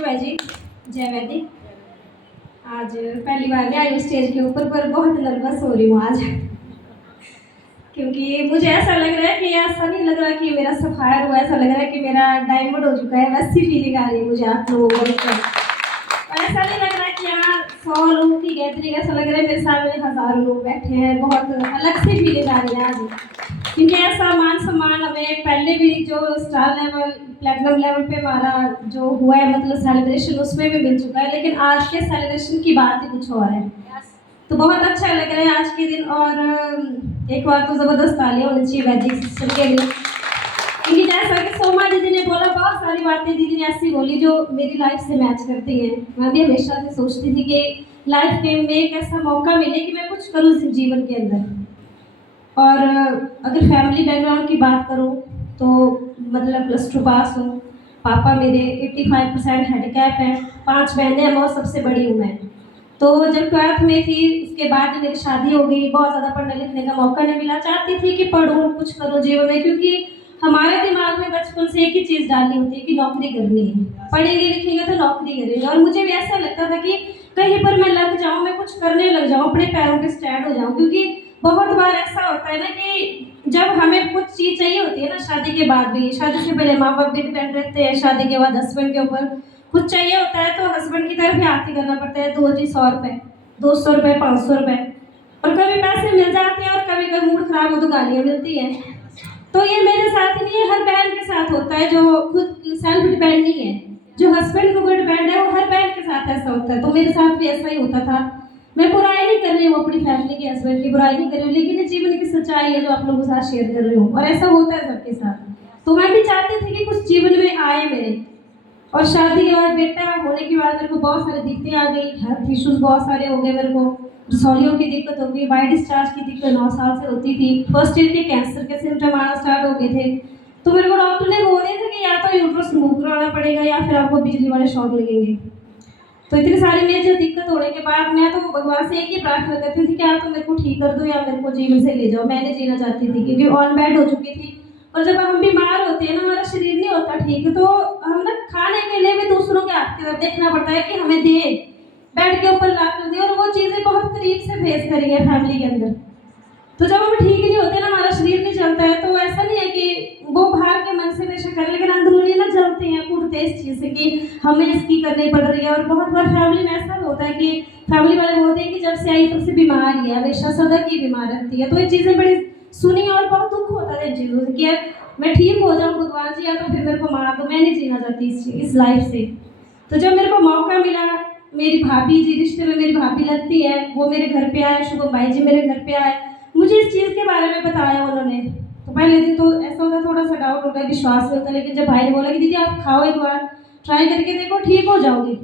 Thank you भाई जी। जय वैदिक। आज पहली बार मैं आई हूँ स्टेज के ऊपर, पर बहुत नर्वस हो रही हूँ आज, क्योंकि मुझे ऐसा लग रहा है कि ऐसा नहीं लग रहा कि मेरा सफायर हुआ, ऐसा लग रहा है कि मेरा डायमंड हो चुका है। वैसी फीलिंग आ रही है मुझे आप लोगों को देखकर। और ऐसा नहीं लग रहा कि यहाँ 100 लोगों की गैदरिंग, ऐसा लग रहा है मेरे सामने हज़ारों लोग बैठे हैं। बहुत अलग सी फीलिंग आ रही है आज, क्योंकि ऐसा मान सम्मान हमें पहले भी जो स्टार लेवल प्लेटिनम लेवल पे हमारा जो हुआ है, मतलब सेलिब्रेशन, उसमें भी मिल चुका है। लेकिन आज के सेलिब्रेशन की बात ही कुछ और है। तो बहुत अच्छा लग रहा है आज के दिन। और एक बार तो ज़बरदस्त तालियां होनी चाहिए वैदिक सिस्टम के लिए, क्योंकि जैसा कि सोमा दीदी ने बोला, बहुत सारी बातें दीदी ने ऐसी बोली जो मेरी लाइफ से मैच करती हैं। मैं भी हमेशा से सोचती थी कि लाइफ में एक ऐसा मौका मिले कि मैं कुछ करूँ जीवन के अंदर। और अगर फैमिली बैकग्राउंड की बात करूँ तो मतलब +2 पास हूँ। पापा मेरे 85% हैंडीकैप हैं, 5 बहनें हैं, और सबसे बड़ी हूँ मैं। तो जब 12th में थी, उसके बाद मेरी शादी हो गई। बहुत ज़्यादा पढ़ने लिखने का मौका नहीं मिला। चाहती थी कि पढ़ूँ, कुछ करूँ जीवन में, क्योंकि हमारे दिमाग में बचपन से एक ही चीज़ डालनी होती है कि नौकरी करनी है, पढ़ेंगे लिखेंगे तो नौकरी करेंगे। और मुझे भी ऐसा लगता था कि कहीं पर मैं लग जाऊँ, मैं कुछ करने लग जाऊँ, अपने पैरों पे स्टैंड हो जाऊँ। क्योंकि बहुत बार ऐसा होता है ना कि जब हमें कुछ चीज़ चाहिए होती है ना, शादी के बाद भी, शादी से पहले माँ बाप भी डिपेंड रहते हैं, शादी के बाद हस्बैंड के ऊपर कुछ चाहिए होता है तो हस्बैंड की तरफ ही हाथ ही करना पड़ता है। 2 जी 100 रुपये, 200 रुपये, 500 रुपये, और कभी पैसे मिल जाते हैं और कभी कभी मूड खराब हो तो गालियाँ मिलती हैं। तो ये मेरे साथ ही नहीं है, हर बहन के साथ होता है जो खुद सेल्फ डिपेंड नहीं है, जो हस्बैंड के ऊपर डिपेंड है, वो हर बहन के साथ ऐसा होता है। तो मेरे साथ भी ऐसा ही होता था। मैं बुराई नहीं कर रही हूँ अपनी फैमिली के, हस्बैंड की बुराई नहीं कर रही हूँ, लेकिन ये जीवन की सच्चाई है जो आप लोगों के साथ शेयर कर रही हूँ। और ऐसा होता है सबके साथ। तो मैं भी चाहती थी कि कुछ जीवन में आए मेरे। और शादी के बाद, बेटा होने के बाद, मेरे को बहुत सारी दिक्कतें आ गई, हेल्थ इश्यूज बहुत सारे हो गए। मेरे को रसौलियों की दिक्कत हो गई, वाई डिस्चार्ज की दिक्कत 9 साल से होती थी। फर्स्ट ईयर के कैंसर के सिम्टम आना स्टार्ट हो गए थे। तो मेरे को डॉक्टर ने बोल दिया था कि या तो यूट्रस रिमूव करवाना पड़ेगा या फिर आपको बिजली वाले शॉक लगेंगे। तो इतनी सारी मेजर दिक्कत होने के बाद मैं तो भगवान से एक ही प्रार्थना करती थी कि आप तो मेरे को ठीक कर दो या मेरे को जीवन से ले जाओ। मैंने जीना चाहती थी, क्योंकि ऑन बेड हो चुकी थी। और जब हम बीमार होते हैं ना, हमारा शरीर नहीं होता ठीक, तो हम ना खाने के लिए भी दूसरों के हाथ की तरफ देखना पड़ता है कि हमें दे, बेड के ऊपर ला कर दे। और वो चीज़ें बहुत करीब से फेस करी है फैमिली के अंदर। तो जब हम ठीक नहीं होते ना, हमारा शरीर नहीं चलता है, तो ऐसा नहीं है कि वो बाहर के मन से बेशक करें, लेकिन अंदरूनी ना जलते हैं, कूटते हैं इस चीज़ से कि हमें इसकी करनी पड़ रही है। और बहुत बार फैमिली में ऐसा होता है कि फैमिली वाले बोलते हैं कि जब से आई तब से बीमार ही है, हमेशा सदा की बीमार रहती है। तो ये चीज़ें बड़ी सुनी और बहुत दुख होता है इन चीज़ों से कि यार मैं ठीक हो जाऊँ भगवान जी, या तो फिर मेरे को मार दो, मैं नहीं जीना चाहती इस लाइफ से। तो जब मेरे को मौका मिला, मेरी भाभी जी, रिश्ते में मेरी भाभी लगती है, वो मेरे घर पे आए, शुभम भाई जी मेरे घर पे आए, मुझे इस चीज़ के बारे में बताया उन्होंने। तो पहले दिन तो ऐसा होता, थोड़ा सा डाउट होता है, विश्वास नहीं होता। लेकिन जब भाई ने बोला कि दीदी आप खाओ, एक बार ट्राई करके देखो, ठीक हो जाओगी।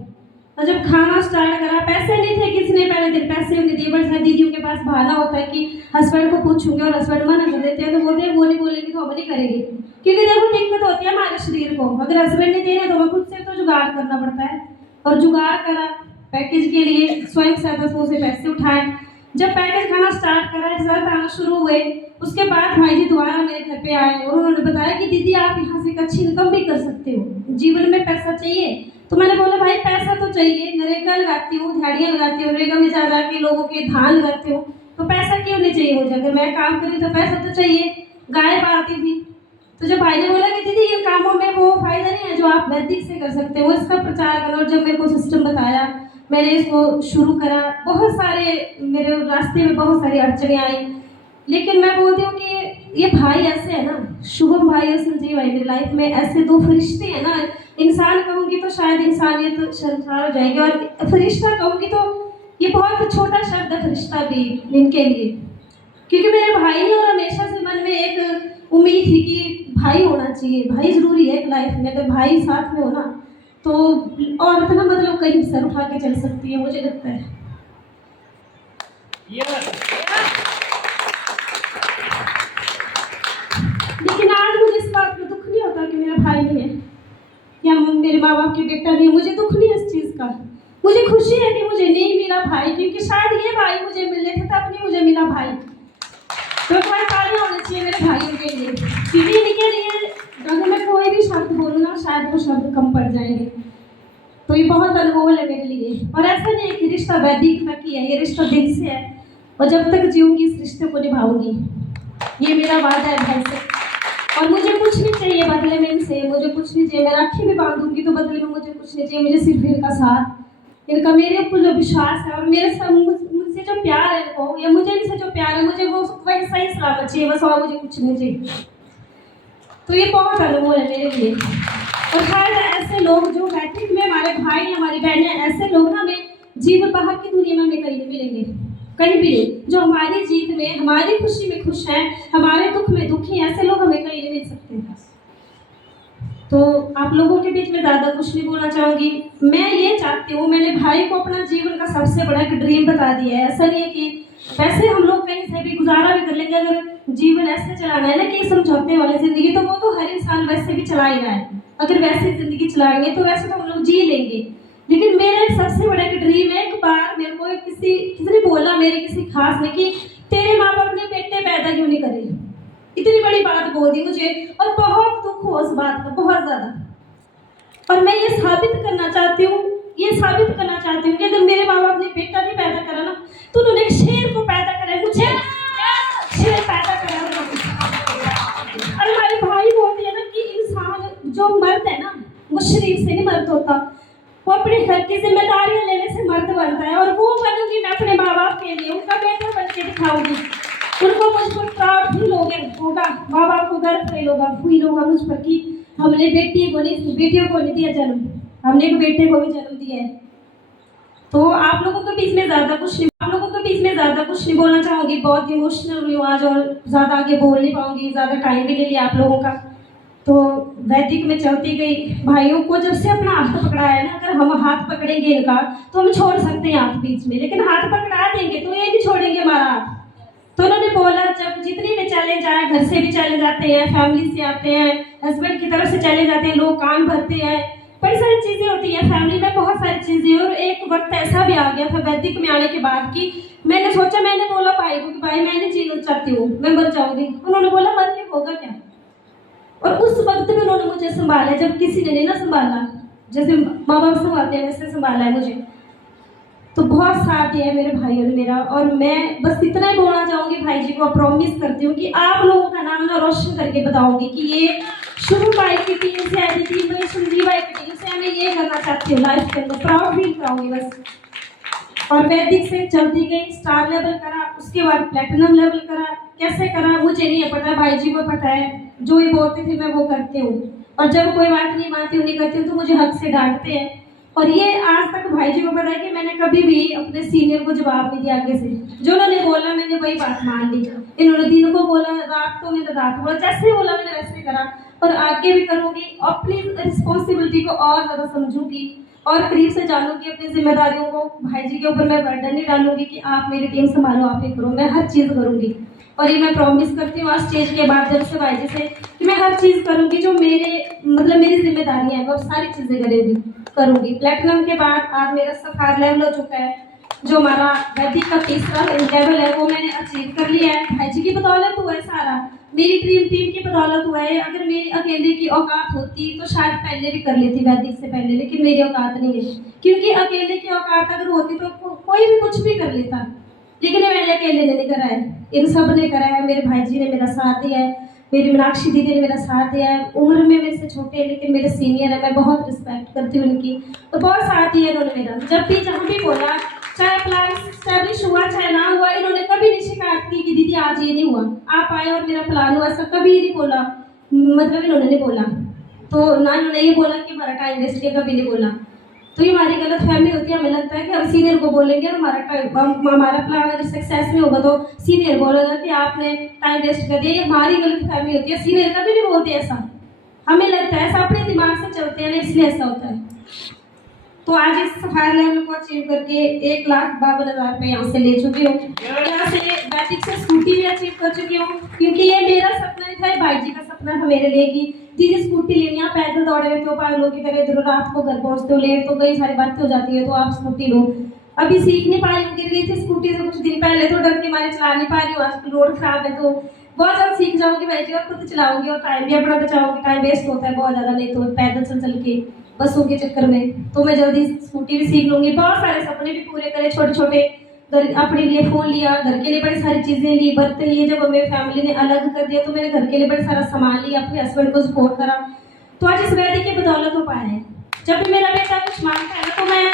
और जब खाना स्टार्ट करा, पैसे नहीं थे, किसी ने पहले दिन पैसे नहीं दिए, बट दीदियों के पास बहाना होता है कि हस्बैंड को पूछूंगे, और हस्बैंड मना कर देते हैं। तो बोलते हैं वो नहीं बोलेगी तो हम नहीं करेंगे, क्योंकि देखो दिक्कत होती है हमारे शरीर को। अगर हस्बैंड नहीं दे रहे तो हमें खुद से तो जुगाड़ करना पड़ता है। और जुगाड़ करा, पैकेज के लिए स्वयं सहायता समूह से पैसे उठाए। जब पैकेज खाना स्टार्ट करा, रिजल्ट आना शुरू हुए, उसके बाद भाई जी दोबारा मेरे घर पे आए और उन्होंने बताया कि दीदी आप यहाँ से एक अच्छी इनकम भी कर सकते हो, जीवन में पैसा चाहिए। तो मैंने बोला भाई पैसा तो चाहिए, नरेगा लगाती हूँ, दिहाड़ियाँ लगाती हूँ, नरेगा में जा के लोगों के धान लगाती हूँ, तो पैसा क्यों नहीं चाहिए मुझे? अगर मैं काम करी तो पैसा तो चाहिए। गाय पालती थी। तो जब भाई ने बोला कि दीदी इन कामों में वो फायदा नहीं है जो आप वैदिक से कर सकते हो, इसका प्रचार करो। और जब मेरे को सिस्टम बताया, मैंने इसको शुरू करा। बहुत सारे मेरे रास्ते में बहुत सारी अड़चने आई, लेकिन मैं बोलती हूँ कि ये भाई ऐसे है ना, शुभम भाई और संजीव भाई मेरी लाइफ में ऐसे 2 फरिश्ते हैं ना। इंसान कहूँगी तो शायद इंसानियत तो शर्मसार हो जाएगी, और फरिश्ता कहूँगी तो ये बहुत छोटा शब्द है फरिश्ता भी इनके लिए, क्योंकि मेरे भाई ने, और हमेशा से मन में एक उम्मीद थी कि भाई होना चाहिए, भाई जरूरी है एक लाइफ में। अगर भाई साथ में हो ना तो औरत ना मतलब कहीं सर उठा के चल सकती है, मुझे लगता है। लेकिन आज मुझे इस बात का दुख नहीं होता कि मेरा भाई नहीं है या मेरे माँ बाप की बेटा नहीं है। मुझे दुख नहीं है इस चीज़ का, मुझे खुशी है कि मुझे नहीं मिला भाई, क्योंकि शायद ये भाई मुझे मिलने थे तब नहीं मुझे मिला भाई। तो कोई तालियां होनी चाहिए मेरे भाइयों के लिए, क्योंकि इनके लिए अगर मैं कोई भी शब्द बोलूँ ना, शायद वो शब्द कम पड़ जाएंगे। तो ये बहुत अनमोल है मेरे लिए। और ऐसा नहीं है कि रिश्ता वैदिक तक ही है, ये रिश्ता दिल से है और जब तक जीऊंगी इस रिश्ते को निभाऊंगी, ये मेरा वादा है भाई से। और मुझे कुछ नहीं चाहिए बदले में इनसे, मुझे कुछ नहीं चाहिए। मैं राखी भी बांधूंगी तो बदले में मुझे कुछ नहीं चाहिए, मुझे सिर्फ इनका साथ, इनका मेरे ऊपर जो विश्वास है और मेरे मुझसे जो प्यार है इनको, या मुझे इनसे जो प्यार है, मुझे वो वही सही सलामत चाहिए बस, और मुझे कुछ नहीं चाहिए। तो ये बहुत अनमोल है मेरे लिए। और खैर ऐसे लोग जो बैठक में हमारे भाई हमारी बहनें, ऐसे लोग ना हमें जीवन बाहर की दुनिया में हमें कहीं नहीं मिलेंगे, कहीं भी नहीं। जो हमारी जीत में, हमारी खुशी में खुश हैं, हमारे दुख में दुखी हैं, ऐसे लोग हमें कहीं नहीं मिल सकते। तो आप लोगों के बीच में ज़्यादा कुछ नहीं बोलना चाहूँगी। मैं ये चाहती हूँ, मैंने भाई को अपना जीवन का सबसे बड़ा एक ड्रीम बता दिया है। ऐसा नहीं है कि वैसे हम लोग कहीं से भी गुजारा भी कर लेंगे, अगर जीवन ऐसे चलाना है ना कि समझौते वाली ज़िंदगी, तो वो तो हर इंसान वैसे भी चला ही रहा है। अगर वैसे ज़िंदगी चलाएंगे तो वैसे तो हम लोग जी लेंगे। लेकिन मेरा एक सबसे बड़ा एक ड्रीम है, एक बार मेरे को किसी ने बोला, मेरे किसी खास ने, कि तेरे माँ बाप ने बेटे पैदा क्यों नहीं करे। इतनी बड़ी बात बोल दी मुझे और बहुत दुख हुआ उस बात का, बहुत ज़्यादा। और मैं ये साबित करना चाहती हूँ, कि अगर मेरे माँ बाप ने बेटा नहीं पैदा करा ना, तो उन्होंने एक शेर को पैदा करा, मुझे शेर पैदा करा। और हमारे भाई बोलते हैं ना कि इंसान जो मर्द है ना, वो शरीर से नहीं मर्द होता, वो अपने घर की जिम्मेदारियां लेने से मर्द बनता है। और वो बनूंगी मैं अपने माँ बाप के लिए, उनका बेटा बन के दिखाऊंगी। उनको मुझ पर प्राउड फील होगा, माँ बाप को गर्व फील होगा मुझ पर कि हमने बेटियों को नहीं दिया जन्म, हमने एक बेटे को भी जन्म दिया है। तो आप लोगों के बीच में ज़्यादा कुछ नहीं बोलना चाहूँगी। बहुत इमोशनल हुई आज और ज़्यादा आगे बोल नहीं पाऊँगी, ज़्यादा टाइम भी ले लिया आप लोगों का। तो वैदिक में चलती गई। भाइयों को जब से अपना हाथ पकड़ा है ना, अगर हम हाथ पकड़ेंगे इनका तो हम छोड़ सकते हैं हाथ बीच में, लेकिन हाथ पकड़ा देंगे तो ये भी छोड़ेंगे हमारा हाथ। तो उन्होंने बोला, जब जितनी भी चैलेंज आए, घर से भी चैलेंज आते हैं, फैमिली से आते हैं, हस्बैंड की तरफ से चैलेंज आते हैं, लोग काम भरते हैं, बड़ी सारी चीज़ें होती हैं फैमिली में, बहुत सारी चीज़ें। और एक वक्त ऐसा भी आ गया था वैदिक में आने के बाद कि मैंने बोला भाई को कि भाई मैं नहीं जीना चाहती हूँ, मैं मर जाऊँगी। उन्होंने बोला मर के होगा क्या। और उस वक्त में उन्होंने मुझे संभाला, जब किसी ने नहीं ना संभाला, जैसे माँ बाप संभालते हैं वैसे संभाला है मुझे। तो बहुत साथ दिया है मेरे भाइयों ने मेरा। और मैं बस इतना ही बोलना चाहूँगी भाई जी को, प्रॉमिस करती हूँ कि आप लोगों का नाम ना रोशन करके बताऊँगी कि ये शुरू भाई की टीम से आई थी, मैं संजीव भाई की टीम से, मैं ये करना चाहती हूँ लाइफ के अंदर, प्राउड फील कराऊंगी बस। और वैदिक से चलती गई, स्टार लेवल करा, उसके बाद प्लेटिनम लेवल करा। कैसे करा मुझे नहीं पता, भाई जी को पता है। जो ये बोलते थे मैं वो करती हूँ, और जब कोई बात नहीं मानती हूँ, नहीं करती हूँ, तो मुझे हक से डांटते हैं। और ये आज तक भाई जी को पता है कि मैंने कभी भी अपने सीनियर को जवाब नहीं दिया आगे से। जो उन्होंने बोला मैंने वही बात मान ली। इन्होंने दिन को बोला, रात को मैंने रात बोला, जैसे बोला मैंने वैसे करा। और आगे भी करूँगी, अपनी रिस्पॉन्सिबिलिटी को और ज़्यादा समझूंगी और करीब से जानूंगी अपनी जिम्मेदारियों को। भाई जी के ऊपर मैं बर्डन नहीं डालूंगी कि आप मेरी टीम संभालो, आप ही करो, मैं हर चीज़ करूँगी। और ये मैं प्रॉमिस करती हूँ आज स्टेज के माध्यम से भाई जी से कि मैं हर चीज़ करूँगी जो मेरी जिम्मेदारियाँ हैं, वो सारी चीज़ें करूँगी। प्लेटिनम के बाद आज मेरा सफायर लेवल हो चुका है, जो हमारा वैदिक का तीसरा लेवल है, वो मैंने अचीव कर लिया है। भाई जी की बदौलत हुआ है सारा, मेरी ड्रीम टीम की बदौलत हुआ है। अगर मेरी अकेले की औकात होती तो शायद पहले भी कर लेती वैदिक से पहले, लेकिन मेरी औकात नहीं है। क्योंकि अकेले की औकात अगर होती तो कोई भी कुछ भी कर लेता, लेकिन मैंने अकेले ने नहीं करा है, इन सब ने करा है। मेरे भाई जी ने मेरा साथ दिया है, मेरी मीनाक्षी दीदी ने मेरा साथ दिया है। उम्र में मेरे से छोटे हैं लेकिन मेरे सीनियर है, मैं बहुत रिस्पेक्ट करती हूँ उनकी। तो बहुत साथ दिया इन्होंने मेरा, जब भी जहाँ भी बोला, चाहे प्लान स्टैब्लिश हुआ चाहे ना हुआ, इन्होंने कभी नहीं शिकायत की कि दीदी आज ये नहीं हुआ, आप आए और मेरा प्लान हुआ, ऐसा कभी नहीं बोला। मतलब इन्होंने नहीं बोला, तो ना इन्होंने ये बोला कि हमारा टाइम वेस्ट किया, कभी नहीं बोला। तो ये हमारी गलत फहमी होती है, हमें लगता है कि हम सीनियर को बोलेंगे और हमारा प्लान अगर सक्सेस नहीं होगा तो सीनियर बोलेगा कि आपने टाइम वेस्ट कर दिया। ये हमारी गलत फहमी होती है, सीनियर कभी नहीं बोलते ऐसा, हमें लगता है ऐसा, अपने दिमाग से चलते हैं ना, इसलिए ऐसा होता है। तो आज इस सफायर लेवल को अचीव करके 1,52,000 रुपये यहाँ से ले चुकी हूँ। यहाँ से वैदिक से स्कूटी भी अचीव कर चुकी हूँ, क्योंकि ये मेरा सपना नहीं था, भाई जी का सपना था मेरे लिए कि दीदी स्कूटी लेनी है, पैदल दौड़े हुए तो पागलों की तरह इधर, रात को घर पहुँचते हो लेट, तो कई सारी बातें हो जाती है, तो आप स्कूटी लो। अभी सीख नहीं पा रही हूँ, गिर गई थी स्कूटी से कुछ दिन पहले, तो डर के मारे चला नहीं पा रही हूँ। आजकल रोड खराब है, तो बहुत ज़्यादा सीख जाऊँगी भाई जी, और खुद चलाऊंगी और टाइम भी अपना बचाऊंगी। टाइम वेस्ट होता है बहुत ज़्यादा, नहीं तो पैदल चल के बसों के चक्कर में, तो मैं जल्दी स्कूटी भी सीख लूँगी। बहुत सारे सपने भी पूरे करे, छोटे छोटे। घर अपने लिए फ़ोन लिया, घर के लिए बड़ी सारी चीज़ें ली, बर्तन लिए। जब मेरी फैमिली ने अलग कर दिया तो मैंने घर के लिए बड़ा सारा सामान लिया, अपने हस्बैंड को सपोर्ट करा। तो आज इस वैदी की बदौलत हो पाया है। जब भी मेरा बेटा कुछ मांगता है ना, तो मैं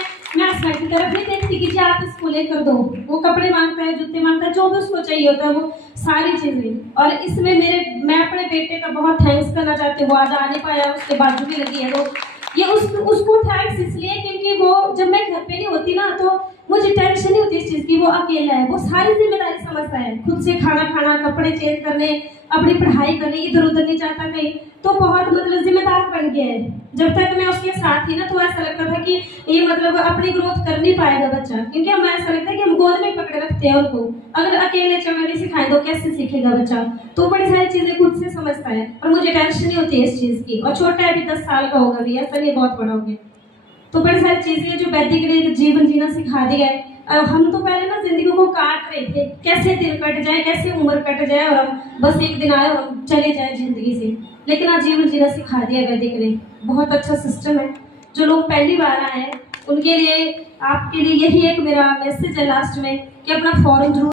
हस्बैंड की तरफ नहीं देखती कि जी आप इसको लेकर दो। वो कपड़े मांगता है, जूते मांगता है, जो भी उसको चाहिए होता है, वो सारी चीज़ें। और इसमें मैं अपने बेटे का बहुत थैंक्स करना चाहती हूँ। वो आज आ नहीं पाया, उसके बाजू भी लगी है। तो ये उसको थैंक्स इसलिए क्योंकि वो, जब मैं घर पे नहीं होती ना, तो मुझे टेंशन नहीं होती इस चीज़ की। वो अकेला है, वो सारी जिम्मेदारी समझता है, खुद से खाना खाना, कपड़े चेंज करने, अपनी पढ़ाई करनी, इधर उधर नहीं जाता कहीं। तो बहुत मतलब जिम्मेदार बन गया है। जब तक मैं उसके साथ थी ना, तो ऐसा लगता था कि ये मतलब अपनी ग्रोथ कर नहीं पाएगा बच्चा, क्योंकि हमें ऐसा लगता है कि हम गोद में पकड़े रखते हैं उनको। अगर अकेले चलना नहीं सिखाएं तो कैसे सीखेगा बच्चा। तो बड़ी सारी चीज़ें खुद से समझता है, और मुझे टेंशन नहीं होती है इस चीज़ की। और छोटा है, अभी 10 साल का होगा भी, ऐसा नहीं बहुत बड़ा हो गया। तो बड़ी सारी चीज़ें जो वैदिक ने जीवन जीना सिखा दिया है। हम तो पहले ना जिंदगी को काट रहे थे, कैसे दिन कट जाए, कैसे उम्र कट जाए, और हम बस एक दिन आए और हम चले जाए जिंदगी से। लेकिन आज जीवन जीना सिखा दिया वैदिक ने। बहुत अच्छा सिस्टम है। जो लोग पहली बार आए हैं उनके लिए, आपके लिए यही एक मेरा मैसेज है लास्ट में, कि अपना फॉर्म जरूर